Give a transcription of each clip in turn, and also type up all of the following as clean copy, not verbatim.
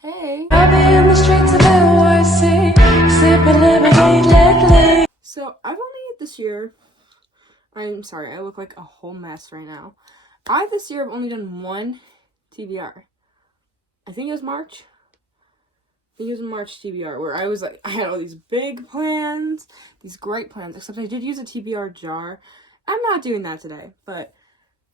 Hey. I'll be in the streets of NYC, sipping lemonade lately. So, I've only this year, I'm sorry, I look like a whole mess right now. This year have only done one TBR. I think it was March. TBR, where I was like, I had all these big plans, these great plans, except I did use a TBR jar. I'm not doing that today, but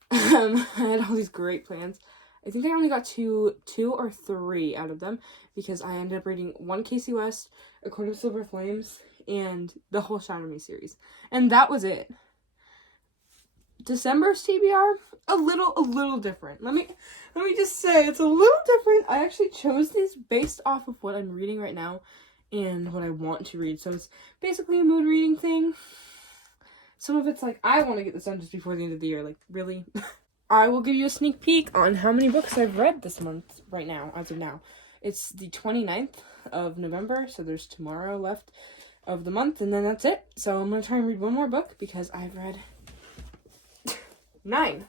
I had all these great plans. I think I only got two or three out of them, because I ended up reading one Casey West, A Court of Silver Flames, and the whole Shadow Me series. And that was it. December's TBR, a little different. Let me just say, it's a little different. I actually chose these based off of what I'm reading right now and what I want to read. So it's basically a mood reading thing. Some of it's like, I want to get this done just before the end of the year. Like, really? I will give you a sneak peek on how many books I've read this month right now, as of now. It's the 29th of November, so there's tomorrow left of the month, and then that's it. So I'm going to try and read one more book, because I've read 9.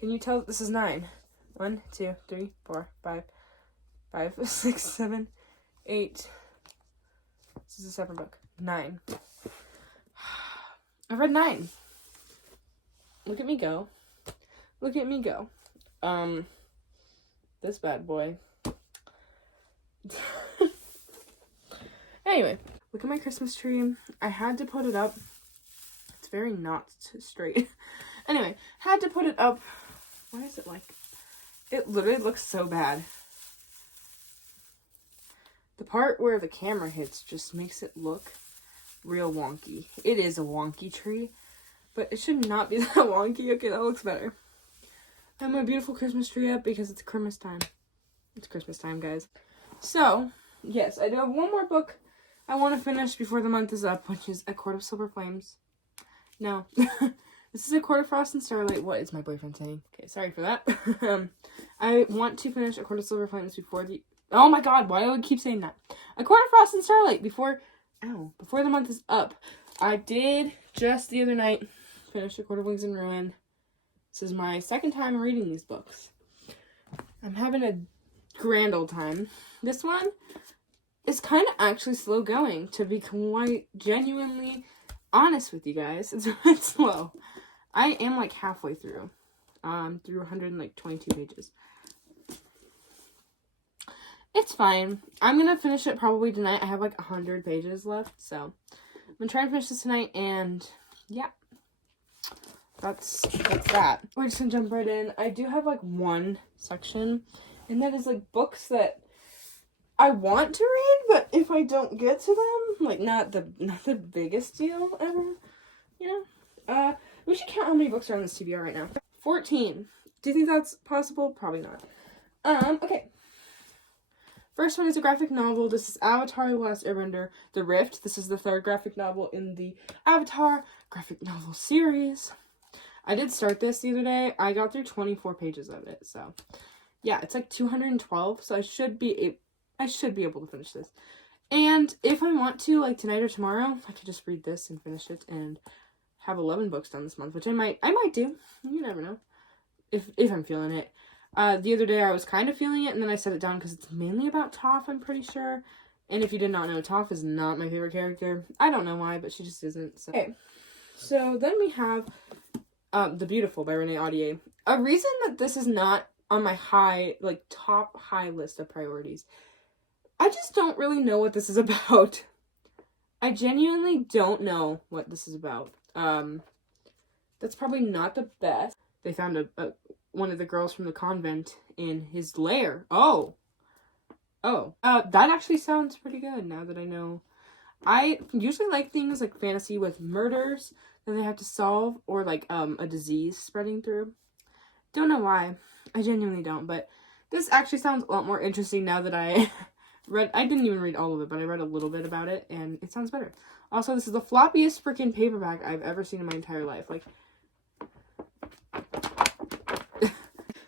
Can you tell this is 9? 1, 2, 3, 4, 5, 6, 7, 8. This is a separate book. 9. I've read 9. Look at me go. Look at me go. This bad boy. Anyway, look at my Christmas tree. I had to put it up. It's very not straight. Anyway, had to put it up. Why is it like... It literally looks so bad. The part where the camera hits just makes it look real wonky. It is a wonky tree, but it should not be that wonky. Okay, that looks better. I have my beautiful Christmas tree up because it's Christmas time. It's Christmas time, guys. So, yes, I do have one more book I want to finish before the month is up, which is A Court of Silver Flames. No. This is A Court of Frost and Starlight. What is my boyfriend saying? Okay, sorry for that. I want to finish A Court of Silver Flames before the... Oh my god, why do I keep saying that? A Court of Frost and Starlight before the month is up. I did just the other night finish A Court of Wings and Ruin. This is my second time reading these books. I'm having a grand old time. This one is kind of actually slow going, to be quite genuinely honest with you guys. It's a bit slow. I am like halfway through. Through 122 pages. It's fine. I'm gonna finish it probably tonight. I have like 100 pages left, so I'm gonna try and finish this tonight, and yeah. That's that. We're just gonna jump right in. I do have like one section, and that is like books that I want to read, but if I don't get to them, like not the biggest deal ever, you know? We should count how many books are on this TBR right now. 14. Do you think that's possible? Probably not. Okay. First one is a graphic novel. This is Avatar: The Last Airbender, The Rift. This is the third graphic novel in the Avatar graphic novel series. I did start this the other day. I got through 24 pages of it, so yeah, it's like 212, so I should be able to finish this. And if I want to, like tonight or tomorrow, I could just read this and finish it and have 11 books done this month, which I might do. You never know. If I'm feeling it. The other day I was kind of feeling it, and then I set it down because it's mainly about Toph, I'm pretty sure. And if you did not know, Toph is not my favorite character. I don't know why, but she just isn't. So. Okay. So then we have The Beautiful by Renee Audier. A reason that this is not on my top high list of priorities. I just don't really know what this is about. I genuinely don't know what this is about. That's probably not the best. They found one of the girls from the convent in his lair. Oh. That actually sounds pretty good now that I know. I usually like things like fantasy with murders that they have to solve, or like a disease spreading through. Don't know why. I genuinely don't, but this actually sounds a lot more interesting now that I I didn't even read all of it, but I read a little bit about it, and it sounds better. Also, this is the floppiest freaking paperback I've ever seen in my entire life. Like,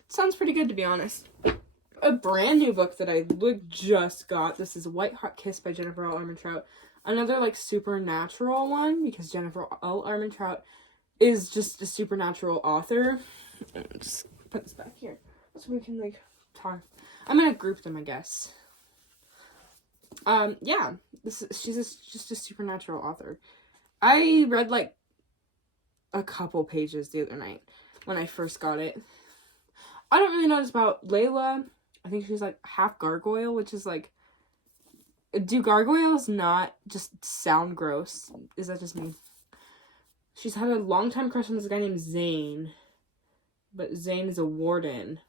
sounds pretty good, to be honest. A brand new book that I just got. This is White Hot Kiss by Jennifer L. Armentrout. Another, like, supernatural one, because Jennifer L. Armentrout is just a supernatural author. Just put this back here so we can, like, talk. I'm gonna group them, I guess. Yeah, she's just a supernatural author. I read like a couple pages the other night when I first got it. I don't really know much about Layla. I think she's like half gargoyle, which is like, do gargoyles not just sound gross? Is that just me? She's had a long time crush on this guy named Zane, but Zane is a warden,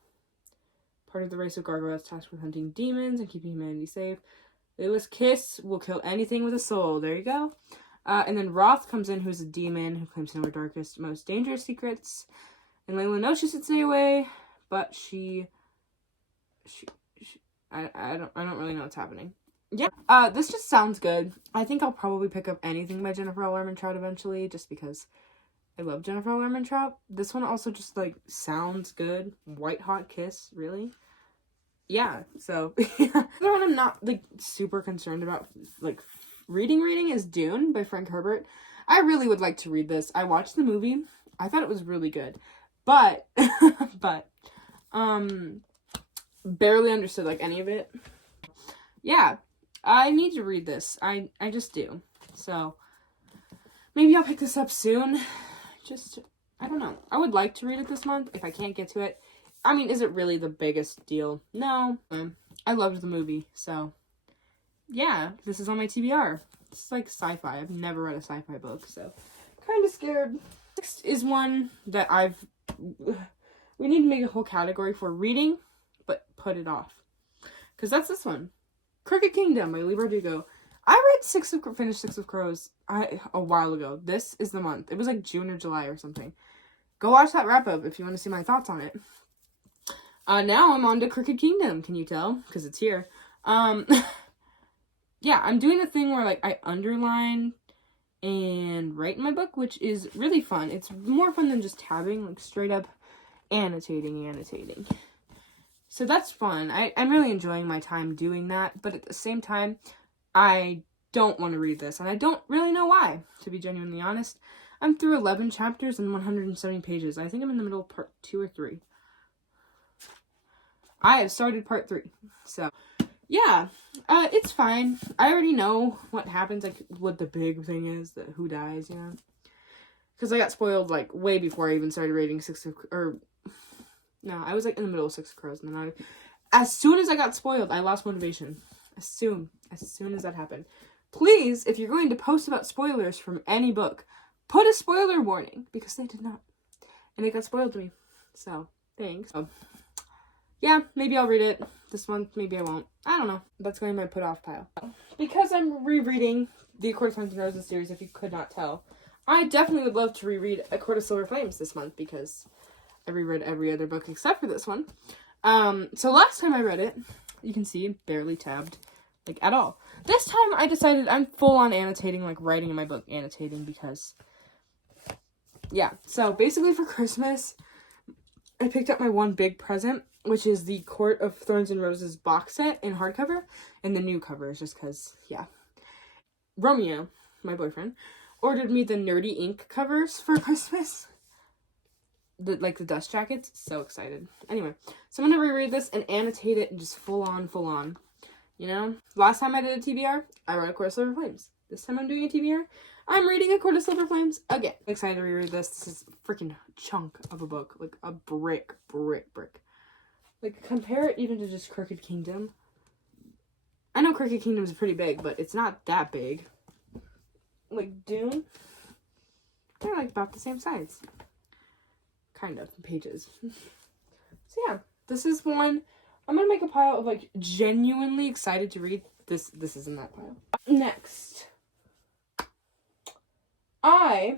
part of the race of gargoyles tasked with hunting demons and keeping humanity safe. Layla's kiss will kill anything with a soul. There you go. And then Roth comes in, who's a demon who claims to know her darkest, most dangerous secrets. And Layla knows she should stay away, but I don't really know what's happening. Yeah. This just sounds good. I think I'll probably pick up anything by Jennifer Lerman Trout eventually, just because I love Jennifer Lerman Trout. This one also just like sounds good. White hot kiss, really? Yeah. So the one I'm not like super concerned about like reading is Dune by Frank Herbert. I really would like to read this. I watched the movie. I thought it was really good. But barely understood like any of it. Yeah. I need to read this. I just do. So maybe I'll pick this up soon. I don't know. I would like to read it this month if I can't get to it. I mean, is it really the biggest deal? No. I loved the movie, so yeah, this is on my TBR. It's like sci-fi. I've never read a sci-fi book, so kind of scared. Next is one that we need to make a whole category for reading, but put it off. Because that's this one. Crooked Kingdom by Lee Bardugo. I finished Six of Crows a while ago. This is the month. It was like June or July or something. Go watch that wrap-up if you want to see my thoughts on it. Now I'm on to Crooked Kingdom. Can you tell? Because it's here. Yeah, I'm doing a thing where like I underline and write in my book, which is really fun. It's more fun than just tabbing, like straight up annotating. So that's fun. I'm really enjoying my time doing that, but at the same time, I don't want to read this, and I don't really know why, to be genuinely honest. I'm through 11 chapters and 170 pages. I think I'm in the middle of part 2 or 3. I have started part 3, so yeah, it's fine. I already know what happens, like what the big thing is, who dies, you know? Because I got spoiled like way before I even started reading I was like in the middle of Six of Crows, and then as soon as I got spoiled, I lost motivation. As soon as that happened. Please, if you're going to post about spoilers from any book, put a spoiler warning, because they did not. And it got spoiled to me. So, thanks. Yeah, maybe I'll read it this month, maybe I won't. I don't know. That's going in my put off pile. Because I'm rereading the A Court of Thorns and Roses series, if you could not tell, I definitely would love to reread A Court of Silver Flames this month, because I reread every other book except for this one. So last time I read it, you can see, barely tabbed, like, at all. This time I decided I'm full on annotating, like, writing in my book, annotating, because, yeah. So, basically for Christmas, I picked up my one big present, which is the Court of Thorns and Roses box set in hardcover, and the new covers, just because, yeah. Romeo, my boyfriend, ordered me the Nerdy Ink covers for Christmas. The dust jackets. So excited. Anyway, so I'm going to reread this and annotate it just full on. You know? Last time I did a TBR, I read A Court of Silver Flames. This time I'm doing a TBR, I'm reading A Court of Silver Flames again. I'm excited to reread this. This is a freaking chunk of a book. Like a brick. Like, compare it even to just Crooked Kingdom. I know Crooked Kingdom is pretty big, but it's not that big. Like Dune, they're like about the same size. Kind of, pages. So yeah, this is one I'm gonna make a pile of like genuinely excited to read. This is in that pile. Next, I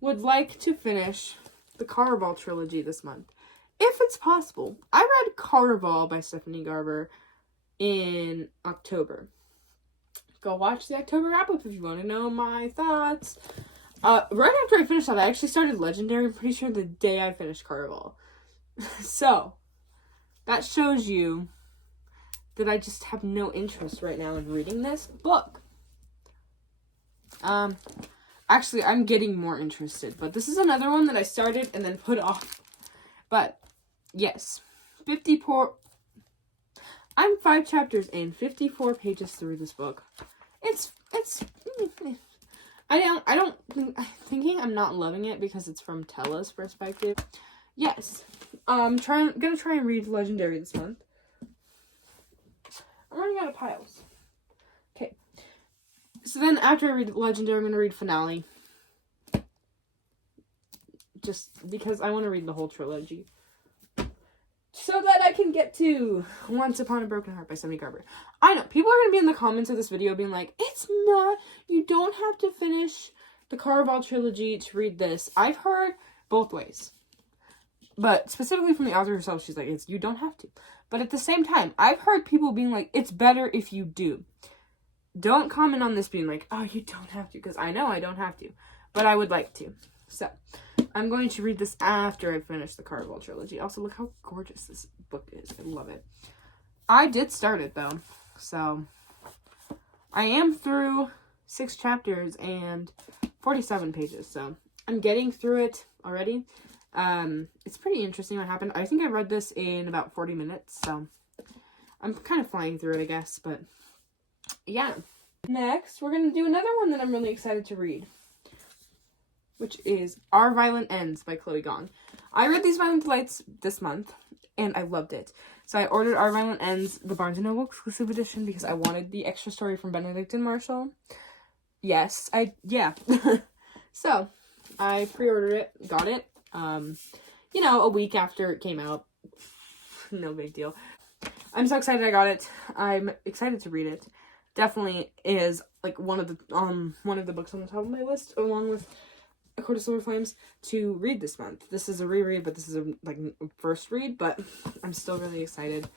would like to finish the Carnival trilogy this month, if it's possible. I read Carnival by Stephanie Garber in October. Go watch the October wrap-up if you want to know my thoughts. Right after I finished that, I actually started Legendary, I'm pretty sure the day I finished Carnival. So, that shows you that I just have no interest right now in reading this book. Actually, I'm getting more interested, but this is another one that I started and then put off. But, yes, 54 I'm 5 chapters in, 54 pages through this book. Thinking I'm not loving it because it's from Tella's perspective. Yes. Gonna try and read Legendary this month. I'm running out of piles. Okay. So then after I read Legendary, I'm gonna read Finale. Just because I want to read the whole trilogy. So that I can get to Once Upon a Broken Heart by Garber. I know, people are going to be in the comments of this video being like, it's not, you don't have to finish the Carnival trilogy to read this. I've heard both ways. But specifically from the author herself, she's like, you don't have to. But at the same time, I've heard people being like, it's better if you do. Don't comment on this being like, oh, you don't have to. Because I know I don't have to. But I would like to. So, I'm going to read this after I finish the Carnival trilogy. Also, look how gorgeous this book is. I love it. I did start it, though. So, I am through 6 chapters and 47 pages. So, I'm getting through it already. It's pretty interesting what happened. I think I read this in about 40 minutes. So, I'm kind of flying through it, I guess. But, yeah. Next, we're going to do another one that I'm really excited to read, which is Our Violent Ends by Chloe Gong. I read these Violent Delights this month, and I loved it. So I ordered Our Violent Ends, the Barnes & Noble exclusive edition, because I wanted the extra story from Benedict and Marshall. Yes, So, I pre-ordered it, got it, a week after it came out. No big deal. I'm so excited I got it. I'm excited to read it. Definitely is, like, one of the books on the top of my list, along with A Court of Silver Flames, to read this month. This is a reread, but this is a first read, but I'm still really excited.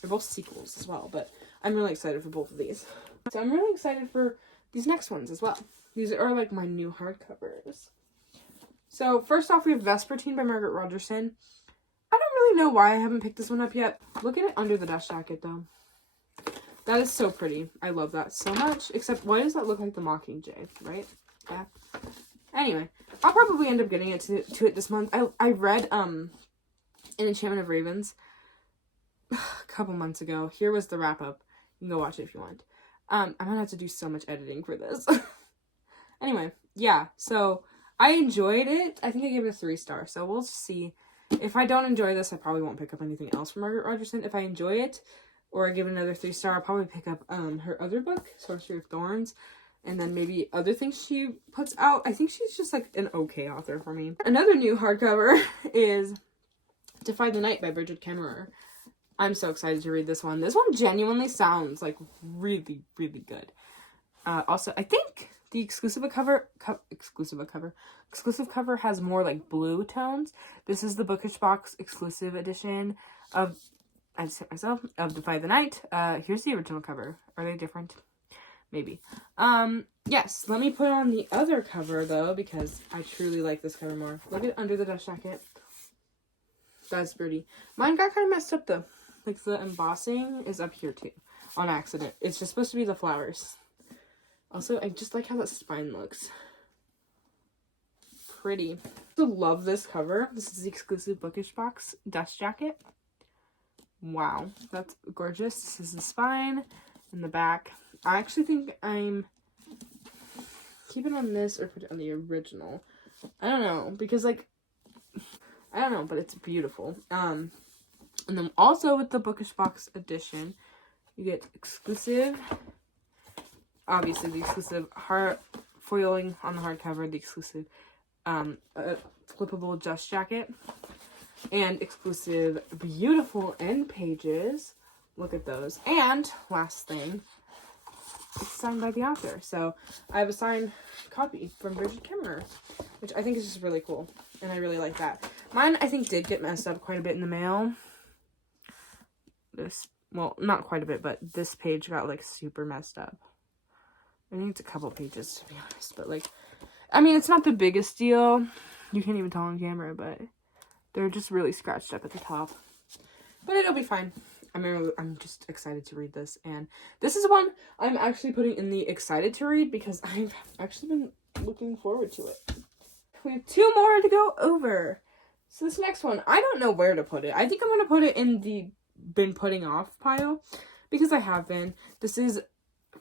They're both sequels as well, but I'm really excited for both of these. So I'm really excited for these next ones as well. These are like my new hardcovers. So first off, we have Vesper by Margaret Rodgerson. I don't really know why I haven't picked this one up yet. Look at it under the dust jacket though. That is so pretty. I love that so much. Except, why does that look like the Mockingjay, right? Yeah. Anyway, I'll probably end up getting it to it this month. I read An Enchantment of Ravens a couple months ago. Here was the wrap-up. You can go watch it if you want. I'm gonna have to do so much editing for this. Anyway, yeah, so I enjoyed it. I think I gave it a 3-star, so we'll see. If I don't enjoy this, I probably won't pick up anything else from Margaret Rodgerson. If I enjoy it, or I give it another 3-star, I'll probably pick up her other book, Sorcery of Thorns. And then maybe other things she puts out. I think she's just like an okay author for me. Another new hardcover is Defy the Night by Bridget Kemmerer. I'm so excited to read this one. This one genuinely sounds like really, really good. Also, I think the exclusive cover has more like blue tones. This is the Bookish Box exclusive edition of, I just hit myself, of Defy the Night. Here's the original cover. Are they different? Maybe. Yes, let me put on the other cover, though, because I truly like this cover more. Look at under the dust jacket. That's pretty. Mine got kind of messed up, though. Like, the embossing is up here, too. On accident. It's just supposed to be the flowers. Also, I just like how that spine looks. Pretty. I also love this cover. This is the exclusive Bookish Box dust jacket. Wow. That's gorgeous. This is the spine and the back. I actually think I'm keep it on this or put it on the original. I don't know, because like I don't know, but it's beautiful. And then also with the Bookish Box edition, you get exclusive, obviously the exclusive heart foiling on the hardcover, the exclusive flippable dust jacket, and exclusive beautiful end pages. Look at those. And last thing, it's signed by the author. So I have a signed copy from Bridget Kemmerer, which I think is just really cool. And I really like that. Mine, I think, did get messed up quite a bit in the mail. Well, not quite a bit, but this page got, like, super messed up. I think it's a couple pages, to be honest. But, like, I mean, it's not the biggest deal. You can't even tell on camera, but they're just really scratched up at the top. But it'll be fine. I'm just excited to read this, and this is one I'm actually putting in the excited to read because I've actually been looking forward to it. We have 2 more to go over. So this next one, I don't know where to put it. I think I'm going to put it in the been putting off pile, because I have been. This is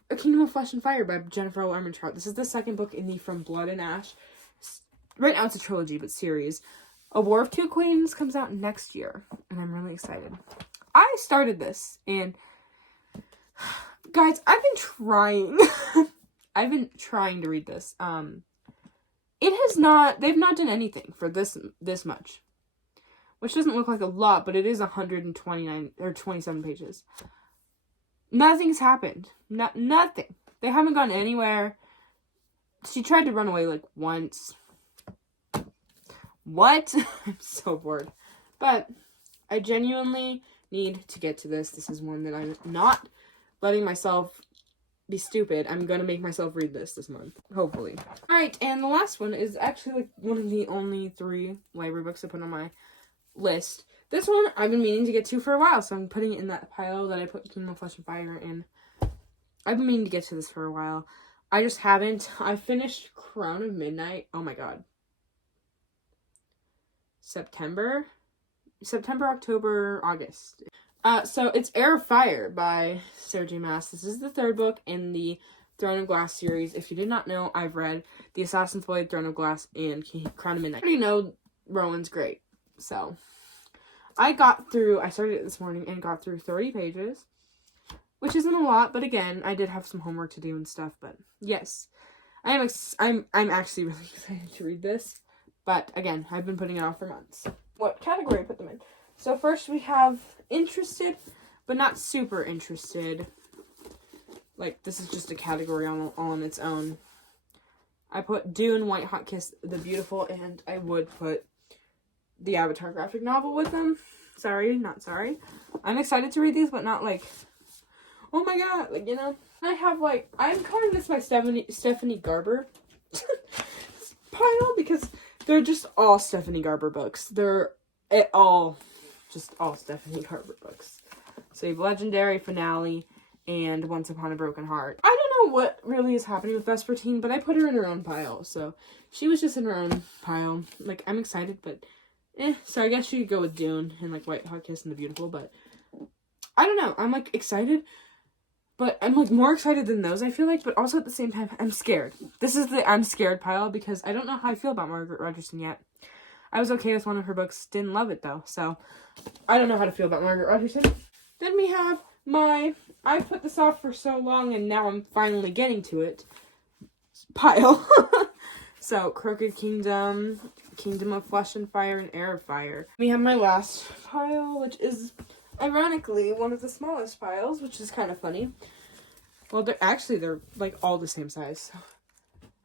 A Kingdom of Flesh and Fire by Jennifer Lerman Trout. This is the second book in the From Blood and Ash. Right now it's a trilogy, but series. A War of Two Queens comes out next year, and I'm really excited. I started this, and guys, I've been trying. I've been trying to read this. They've not done anything for this much. Which doesn't look like a lot, but it is 129 or 27 pages. Nothing's happened. Nothing. They haven't gone anywhere. She tried to run away like once. What? I'm so bored. But I genuinely need to get to this. This is one that I'm not letting myself be stupid. I'm going to make myself read this month. Hopefully. Alright, and the last one is actually like one of the only 3 library books I put on my list. This one I've been meaning to get to for a while, so I'm putting it in that pile that I put Kingdom of Flesh and Fire in. I've been meaning to get to this for a while. I just haven't. I finished Crown of Midnight. Oh my god. September, October, August. So it's Heir of Fire by Sarah J. Maas. This is the 3rd book in the Throne of Glass series. If you did not know, I've read The Assassin's Blade, Throne of Glass, and Crown of Midnight. I already know Rowan's great. So, I started it this morning and got through 30 pages, which isn't a lot, but again, I did have some homework to do and stuff, but yes, I'm actually really excited to read this, but again, I've been putting it off for months. What category I put them in? So first we have interested, but not super interested. Like, this is just a category on its own. I put Dune, White Hot Kiss, The Beautiful, and I would put the Avatar graphic novel with them. Sorry, not sorry. I'm excited to read these, but not like, oh my god, like, you know. I have like, I'm calling this my Stephanie Garber pile, because they're just all Stephanie Garber books. They're all Stephanie Garber books. So you have Legendary, Finale, and Once Upon a Broken Heart. I don't know what really is happening with Vesper Teen, but I put her in her own pile, so she was just in her own pile. Like, I'm excited, but so I guess you could go with Dune and like White Hot Kiss and The Beautiful, but I don't know. I'm like excited, but I'm like more excited than those, I feel like, but also at the same time, I'm scared. This is the I'm scared pile because I don't know how I feel about Margaret Rodgerson yet. I was okay with one of her books, didn't love it though, so I don't know how to feel about Margaret Rodgerson. Then we have I put this off for so long and now I'm finally getting to it pile. So, Crooked Kingdom, Kingdom of Flesh and Fire, and Heir of Fire. We have my last pile, which is, ironically, one of the smallest piles, which is kind of funny. Well, they're like all the same size, so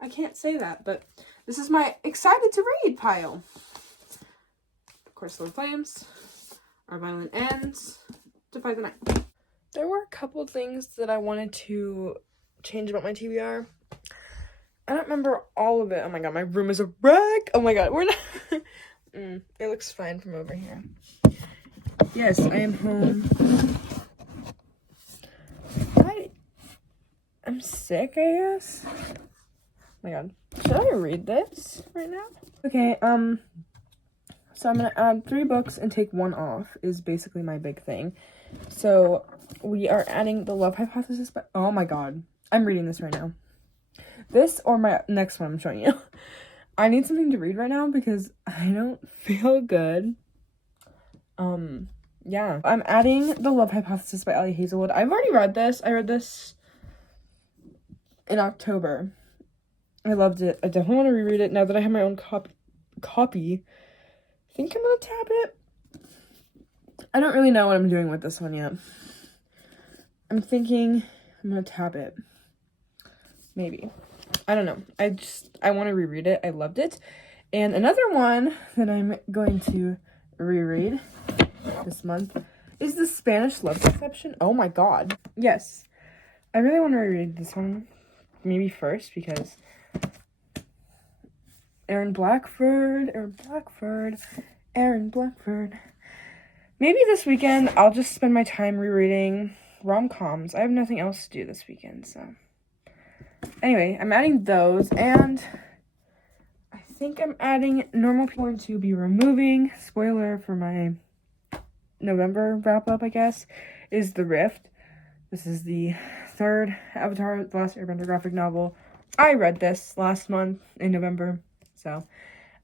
I can't say that, but this is my excited to read pile. Of course, Lord Flames, Our Violent Ends, Defy the Night. There were a couple things that I wanted to change about my TBR. I don't remember all of it. Oh my god, my room is a wreck. Oh my god, we're not... it looks fine from over here. Yes, I am home. I'm sick, I guess. Oh my god. Should I read this right now? Okay, so I'm gonna add 3 books and take 1 off is basically my big thing. So, we are adding The Love Hypothesis by... Oh my god. I'm reading this right now. This or my next one I'm showing you. I need something to read right now because I don't feel good. Yeah. I'm adding The Love Hypothesis by Ali Hazelwood. I've already read this. I read this in October. I loved it. I definitely want to reread it now that I have my own copy. I think I'm going to tab it. I don't really know what I'm doing with this one yet. I'm thinking I'm going to tab it. Maybe. I don't know. I want to reread it. I loved it. And another one that I'm going to reread this month is The Spanish Love Deception. Oh my god. Yes. I really want to reread this one maybe first because Aaron Blackford. Maybe this weekend I'll just spend my time rereading rom-coms. I have nothing else to do this weekend, so... Anyway, I'm adding those, and I think I'm adding Normal People. I'm going to be removing, spoiler for my November wrap-up, I guess, is The Rift. This is the third Avatar: The Last Airbender graphic novel. I read this last month in November, so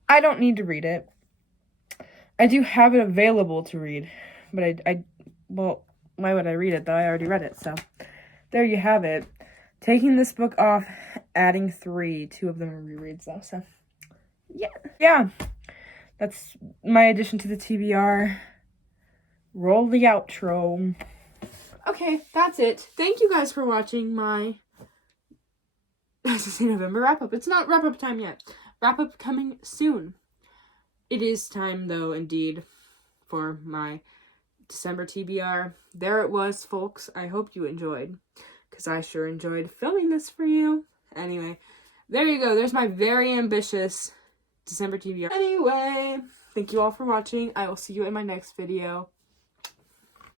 I don't need to read it. I do have it available to read, but well, why would I read it though? I already read it, so there you have it. Taking this book off, adding 3. 2 of them are rereads though, so yeah. That's my addition to the TBR. Roll the outro. Okay, that's it. Thank you guys for watching my November wrap-up. It's not wrap-up time yet. Wrap-up coming soon. It is time, though, indeed, for my December TBR. There it was, folks. I hope you enjoyed, because I sure enjoyed filming this for you. Anyway, there you go. There's my very ambitious December TBR. Anyway, thank you all for watching. I will see you in my next video.